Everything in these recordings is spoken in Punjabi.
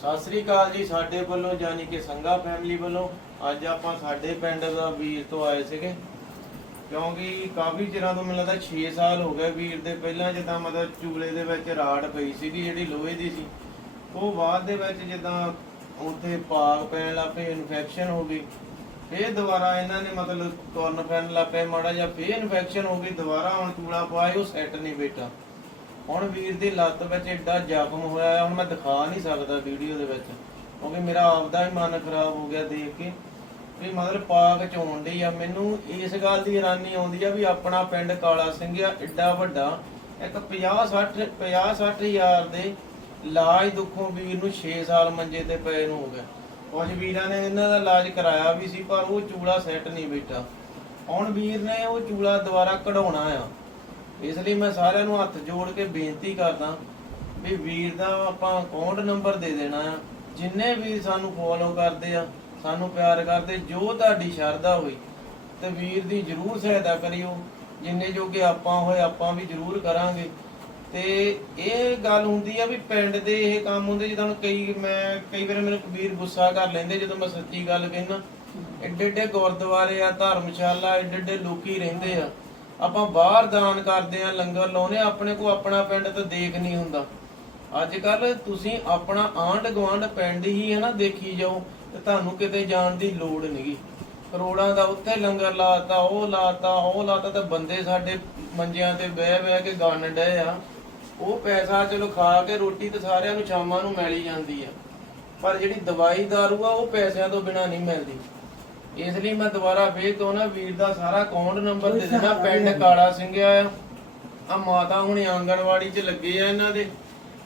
ਸਤਿ ਸ੍ਰੀ ਅਕਾਲ ਜੀ ਸਾਡੇ ਵੱਲੋਂ ਯਾਨੀ ਕਿ ਸੰਗਾ ਫੈਮਿਲੀ ਵੱਲੋਂ ਅੱਜ ਆਪਾਂ ਸਾਡੇ ਪਿੰਡ ਦਾ ਵੀਰ ਤੋਂ ਆਏ ਸੀਗੇ। ਕਿਉਂਕਿ ਕਾਫੀ ਚਿਰਾਂ ਤੋਂ ਮੈਨੂੰ ਲੱਗਦਾ 6 ਸਾਲ ਹੋ ਗਏ ਵੀਰ ਦੇ ਪਹਿਲਾਂ ਜਿੱਦਾਂ ਮਤਲਬ ਚੂਲੇ ਦੇ ਵਿੱਚ ਰਾੜ ਪਈ ਸੀਗੀ ਜਿਹੜੀ ਲੋਹੇ ਦੀ ਸੀ। ਉਹ ਬਾਅਦ ਦੇ ਵਿੱਚ ਜਿੱਦਾਂ ਉੱਥੇ ਪਾਗ ਪੈਣ ਲੱਗ ਪਏ ਇਨਫੈਕਸ਼ਨ ਹੋ ਗਈ। ਫੇਰ ਦੁਬਾਰਾ ਇਹਨਾਂ ਨੇ ਮਤਲਬ ਤੁਰਨ ਫਿਰਨ ਲੱਗ ਪਏ, ਮਾੜਾ ਜਿਹਾ ਫੇਰ ਇਨਫੈਕਸ਼ਨ ਹੋ ਗਈ, ਦੁਬਾਰਾ ਹੁਣ ਚੂਲਾ ਪਾਏ ਉਹ ਸੈੱਟ ਨਹੀਂ ਬੈਠਾ। ਹੁਣ ਵੀਰ ਦੀ ਲੱਤ ਵਿੱਚ ਏਡਾ ਜ਼ਖਮ ਹੋਇਆ ਹੈ ਹੁਣ ਮੈਂ ਦਿਖਾ ਨਹੀਂ ਸਕਦਾ ਵੀਡੀਓ ਦੇ ਵਿੱਚ, ਕਿਉਂਕਿ ਮੇਰਾ ਆਪਦਾ ਹੀ ਮਨ ਖਰਾਬ ਹੋ ਗਿਆ ਦੇਖ ਕੇ। ਵੀ ਮਤਲਬ ਪਾਕ ਚੋਣ ਡਈ ਆ, ਮੈਨੂੰ ਇਸ ਗੱਲ ਦੀ ਹੈਰਾਨੀ ਆਉਂਦੀ ਆ ਵੀ ਆਪਣਾ ਪਿੰਡ ਕਾਲਾ ਸਿੰਘਿਆ ਏਡਾ ਵੱਡਾ, ਇੱਕ 50 60 50 60 ਹਜ਼ਾਰ ਦੇ ਇਲਾਜ ਦੁੱਖੋਂ ਵੀਰ ਨੂੰ 6 ਸਾਲ ਮੰਜੇ ਤੇ ਪਏ ਨੂੰ ਹੋ ਗਿਆ ਕੁਝ ਵੀਰਾਂ ਨੇ ਇਹਨਾਂ ਦਾ ਇਲਾਜ ਕਰਾਇਆ ਵੀ ਸੀ, ਪਰ ਉਹ ਚੂੜਾ ਸੈੱਟ ਨਹੀਂ ਬੈਠਾ। ਹੁਣ ਵੀਰ ਨੇ ਉਹ ਚੂੜਾ ਦੁਬਾਰਾ ਕਢਾਉਣਾ ਆ। ਇਸ ਲਈ ਮੈਂ ਸਾਰਿਆਂ ਨੂੰ ਹੱਥ ਜੋੜ ਕੇ ਬੇਨਤੀ ਕਰਦਾ ਵੀ ਵੀਰ ਦਾ ਆਪਾਂ ਅਕਾਊਂਟ ਨੰਬਰ ਦੇ ਦੇਣਾ ਆ। ਜਿੰਨੇ ਵੀ ਸਾਨੂੰ ਫੋਲੋ ਕਰਦੇ ਆ, ਸਾਨੂੰ ਪਿਆਰ ਕਰਦੇ, ਜੋ ਤੁਹਾਡੀ ਸ਼ਰਧਾ ਹੋਈ, ਤੇ ਵੀਰ ਦੀ ਜਰੂਰ ਸਹਾਇਤਾ ਕਰਿਓ। ਜਿੰਨੇ ਜੋਗੇ ਆਪਾਂ ਹੋਏ, ਆਪਾਂ ਵੀ ਜਰੂਰ ਕਰਾਂਗੇ। ਤੇ ਇਹ ਗੱਲ ਹੁੰਦੀ ਆ ਵੀ ਪਿੰਡ ਦੇ ਇਹ ਕੰਮ ਹੁੰਦੇ, ਜਿੱਦਾਂ ਹੁਣ ਕਈ ਮੈਂ, ਕਈ ਵਾਰ ਮੈਨੂੰ ਕਬੀਰ ਗੁੱਸਾ ਕਰ ਲੈਂਦੇ, ਜਦੋਂ ਮੈਂ ਸੱਚੀ ਗੱਲ ਕਹਿਣਾ ਏਡੇ ਏਡੇ ਗੁਰਦੁਆਰੇ ਆ, ਧਰਮਸ਼ਾਲਾ ਏਡੇ ਏਡੇ ਲੋਕੀ ਰਹਿੰਦੇ ਆ। ਆਪਾਂ ਬਾਹਰ ਦਾਨ ਕਰਦੇ ਆ ਲੰਗਰ ਲਾਉਨੇ ਆਪਣੇ ਕੋ ਆਪਣਾ ਪਿੰਡ ਤਾਂ ਦੇਖ ਨਹੀਂ ਹੁੰਦਾ। ਅੱਜ ਕੱਲ ਤੁਸੀਂ ਆਪਣਾ ਆਂਢ ਗੁਆਂਢ ਪਿੰਡ ਹੀ ਹੈ ਨਾ, ਦੇਖੀ ਜਾਓ, ਤੇ ਤੁਹਾਨੂੰ ਕਿਤੇ ਜਾਣ ਦੀ ਲੋੜ ਨਹੀਂਗੀ ਕਰੋੜਾਂ ਦਾ ਉੱਥੇ ਲੰਗਰ ਲਾਤਾ, ਉਹ ਲਾਤਾ ਉਹ ਲਾਤਾ, ਤਾਂ ਬੰਦੇ ਸਾਡੇ ਮੰਜਿਆਂ ਤੇ ਬਹਿ ਬਹਿ ਕੇ ਗੰਨ ਡਏ ਆ। ਉਹ ਪੈਸਾ ਚਲੋ ਖਾ ਕੇ ਰੋਟੀ ਤੇ ਸਾਰਿਆਂ ਨੂੰ ਸ਼ਾਮਾਂ ਨੂੰ ਮਿਲ ਹੀ ਜਾਂਦੀ ਆ। ਪਰ ਜਿਹੜੀ ਦਵਾਈ ਦਾਰੂ ਆ, ਉਹ ਪੈਸਿਆਂ ਤੋਂ ਬਿਨਾ ਨਹੀਂ ਮਿਲਦੀ। ਇਸ ਲਈ ਮੈਂ ਦੁਬਾਰਾ ਫੇਰ ਤੋਂ ਨਾ ਵੀਰ ਦਾ ਸਾਰਾ ਅਕਾਊਂਟ ਨੰਬਰ ਦੇ ਦੇਣਾ ਪਿੰਡ ਕਾਲਾ ਸਿੰਘਿਆ ਆ। ਆ ਮਾਤਾ ਹੁਣੇ ਆਂਗਣਵਾੜੀ 'ਚ ਲੱਗੇ ਆ ਇਹਨਾਂ ਦੇ।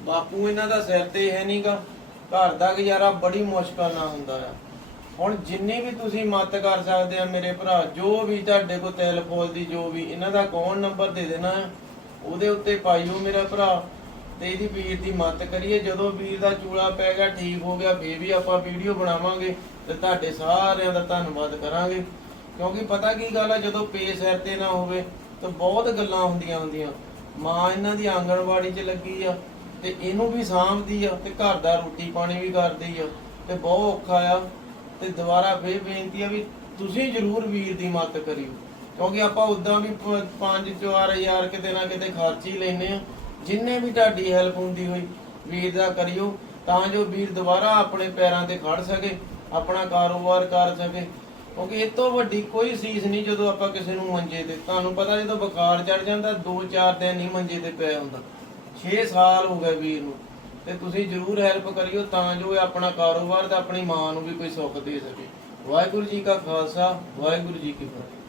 ਬਾਪੂ ਇਹਨਾਂ ਦਾ ਸਿਰ ਤੇ ਹੈ ਨਹੀਂਗਾ ਘਰ ਦਾ ਗੁਜ਼ਾਰਾ ਬੜੀ ਮੁਸ਼ਕਲ ਨਾਲ ਹੁੰਦਾ ਆ। ਹੁਣ ਜਿੰਨੀ ਵੀ ਤੁਸੀਂ ਮਦਦ ਕਰ ਸਕਦੇ ਆ ਮੇਰੇ ਭਰਾ ਜੋ ਵੀ ਤੁਹਾਡੇ ਕੋਲ ਤੇਲ ਫੋਲ ਦੀ ਜੋ ਵੀ ਇਹਨਾਂ ਦਾ ਅਕਾਊਂਟ ਨੰਬਰ ਦੇ ਦੇਣਾ ਉਹਦੇ ਉੱਤੇ ਪਾਈਓ ਮੇਰਾ ਭਰਾ। ਤੇ ਇਹਦੀ ਵੀਰ ਦੀ ਮਦਦ ਕਰੀਏ, ਜਦੋਂ ਵੀਰ ਦਾ ਚੂਲਾ ਪੈ ਗਿਆ, ਠੀਕ ਹੋ ਗਿਆ ਬੇਬੀ ਆਪਾਂ ਵੀਡੀਓ ਬਣਾਵਾਂਗੇ ਤੇ ਤੁਹਾਡੇ ਸਾਰਿਆਂ ਦਾ ਧੰਨਵਾਦ ਕਰਾਂਗੇ। ਕਿਉਂਕਿ ਪਤਾ ਕੀ ਗੱਲ ਆ, ਜਦੋਂ ਪੇ ਸਿਰ ਤੇ ਨਾ ਹੋਵੇ ਤਾਂ ਬਹੁਤ ਗੱਲਾਂ ਹੁੰਦੀਆਂ ਹੁੰਦੀਆਂ। ਮਾਂ ਇਹਨਾਂ ਦੀ ਆਂਗਣਵਾੜੀ 'ਚ ਲੱਗੀ ਆ ਤੇ ਇਹਨੂੰ ਵੀ ਸਾਂਭਦੀ ਆ ਤੇ ਘਰ ਦਾ ਰੋਟੀ ਪਾਣੀ ਵੀ ਕਰਦੀ ਆ ਤੇ ਬਹੁਤ ਔਖਾ ਆ। ਤੇ ਦੁਬਾਰਾ ਫੇਰ ਬੇਨਤੀ ਆ ਵੀ ਤੁਸੀਂ ਜਰੂਰ ਵੀਰ ਦੀ ਮਦਦ ਕਰਿਓ। ਕਿਉਂਕਿ ਆਪਾਂ ਉਦਾਂ ਵੀ 5-4000 ਕਿਤੇ ਨਾ ਕਿਤੇ ਖਰਚ ਹੀ ਲੈਨੇ ਆ। ਜਿੰਨੇ ਵੀ ਤੁਹਾਡੀ ਹੈਲਪ ਹੁੰਦੀ ਹੋਈ, ਵੀਰ ਦਾ ਕਰਿਓ, ਤਾਂ ਜੋ ਵੀਰ ਦੁਬਾਰਾ ਆਪਣੇ ਪੈਰਾਂ ਤੇ ਖੜ ਸਕੇ, ਆਪਣਾ ਕਾਰੋਬਾਰ ਕਰ ਸਕੇ। ਕਿਉਂਕਿ ਇਹ ਤੋਂ ਵੱਡੀ ਕੋਈ ਸੀਸ ਨਹੀਂ ਜਦੋਂ ਆਪਾਂ ਕਿਸੇ ਨੂੰ ਮੰਜੇ ਤੇ, ਤੁਹਾਨੂੰ ਪਤਾ ਜਦੋਂ ਬੁਖਾਰ ਚੜ ਜਾਂਦਾ 2-4 ਦਿਨ ਹੀ ਮੰਜੇ ਤੇ ਪਿਆ ਹੁੰਦਾ। 6 ਸਾਲ ਹੋ ਗਏ ਵੀਰ ਨੂੰ। ਤੇ ਤੁਸੀਂ ਜਰੂਰ ਹੈਲਪ ਕਰਿਓ ਤਾਂ ਜੋ ਇਹ ਆਪਣਾ ਕਾਰੋਬਾਰ ਤੇ ਆਪਣੀ ਮਾਂ ਨੂੰ ਵੀ ਕੋਈ ਸੁੱਖ ਦੇ ਸਕੇ। ਵਾਹਿਗੁਰੂ ਜੀ ਕਾ ਖਾਲਸਾ, ਵਾਹਿਗੁਰੂ ਜੀ ਕੀ ਫਤਿਹ।